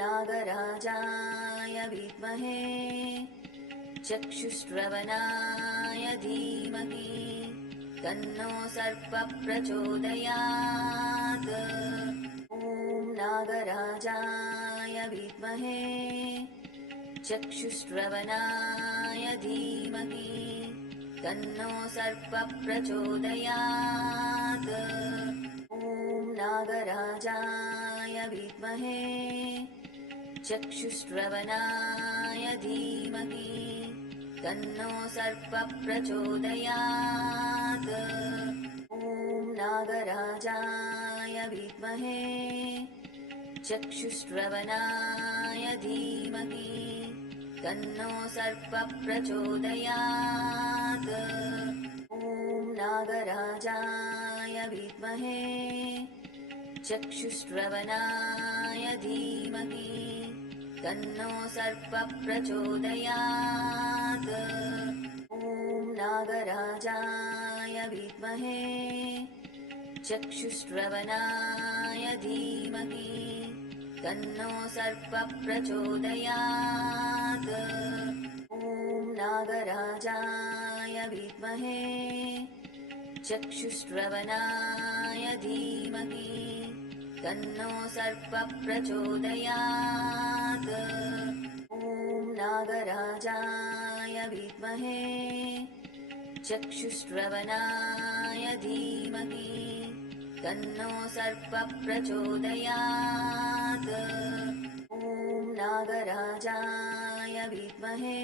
नागराजाय विद्महे चक्षुश्रवणाय धीमहि तन्नो सर्पः प्रचोदयात्। ॐ नागराजाय विद्महे चक्षुश्रवणाय धीमहि तन्नो सर्पः प्रचोदयात्। ॐ नागराजाय विद्महे चक्षुश्रवणाय धीमहि तन्नो सर्पः प्रचोदयात्। ॐ नागराजाय विद्महे चक्षुश्रवणाय धीमहि तन्नो सर्पः प्रचोदयात्। ॐ नागराजाय विद्महे चक्षुश्रवणाय धीमहि तन्नो सर्पः प्रचोदयात्। ॐ नागराजाय विद्महे चक्षुश्रवणाय धीमहि तन्नो सर्पः प्रचोदयात्। ॐ नागराजाय विद्महे चक्षुश्रवणाय धीमहि तन्नो सर्पः प्रचोदयात्। ॐ नागराजाय विद्महे चक्षुश्रवणाय धीमहि तन्नो सर्पः प्रचोदयात्। ॐ नागराजाय विद्महे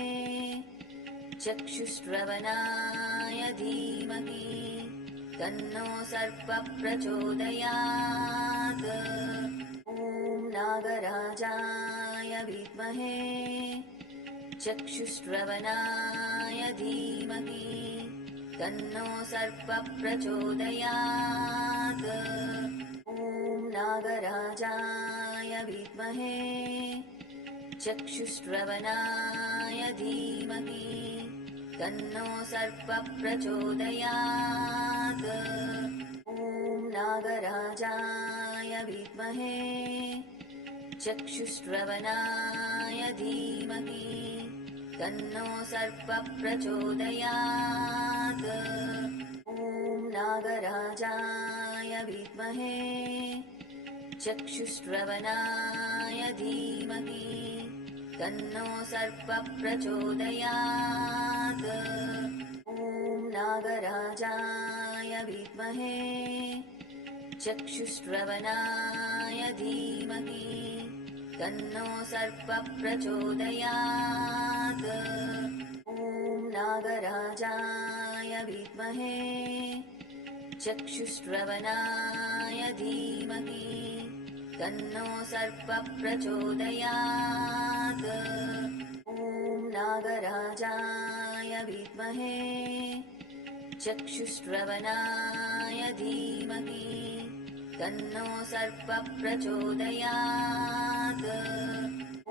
चक्षुश्रवणाय धीमहि तन्नो सर्पः प्रचोदयात्। ॐ नागराजाय विद्महे चक्षुश्रवणाय धीमहि तन्नो सर्पः प्रचोदयात्। ॐ नागराजाय विद्महे चक्षुश्रवणाय धीमहि तन्नो सर्पः प्रचोदयात्। ॐ नागराजाय विद्महे चक्षुश्रवणाय धीमहि तन्नो सर्पः प्रचोदयात्। ॐ नागराजाय विद्महे चक्षुश्रवणाय धीमहि तन्नो सर्पः प्रचोदयात्। ॐ नागराजाय विद्महे चक्षुश्रवणाय धीमहि तन्नो सर्पः प्रचोदयात्। ॐ नागराजाय विद्महे चक्षुश्रवणाय धीमहि तन्नो सर्पः प्रचोदयात्। ॐ नागराजाय विद्महे चक्षुश्रवणाय धीमहि तन्नो सर्पः प्रचोदयात्। ॐ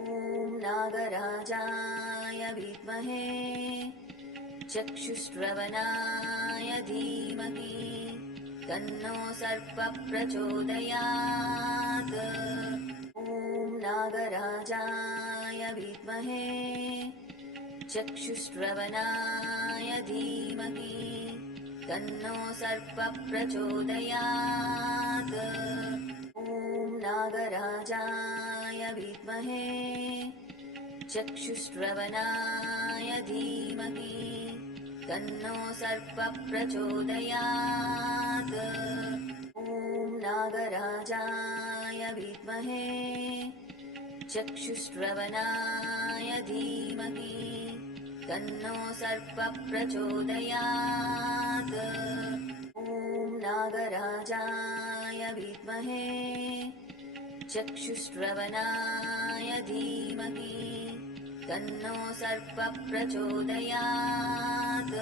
नागराजाय विद्महे चक्षुश्रवणाय धीमहि तन्नो सर्पः प्रचोदयात्। ॐ नागराजाय विद्महे चक्षुश्रवणाय धीमहि तन्नो सर्पः प्रचोदयात्। ॐ नागराजाय विद्महे चक्षुश्रवणाय धीमहि तन्नो सर्पः प्रचोदयात्। ॐ नागराजाय विद्महे चक्षुश्रवणाय धीमहि तन्नो सर्पः प्रचोदयात्। ॐ नागराजाय विद्महे चक्षुश्रवणाय धीमहि तन्नो सर्पः प्रचोदयात्।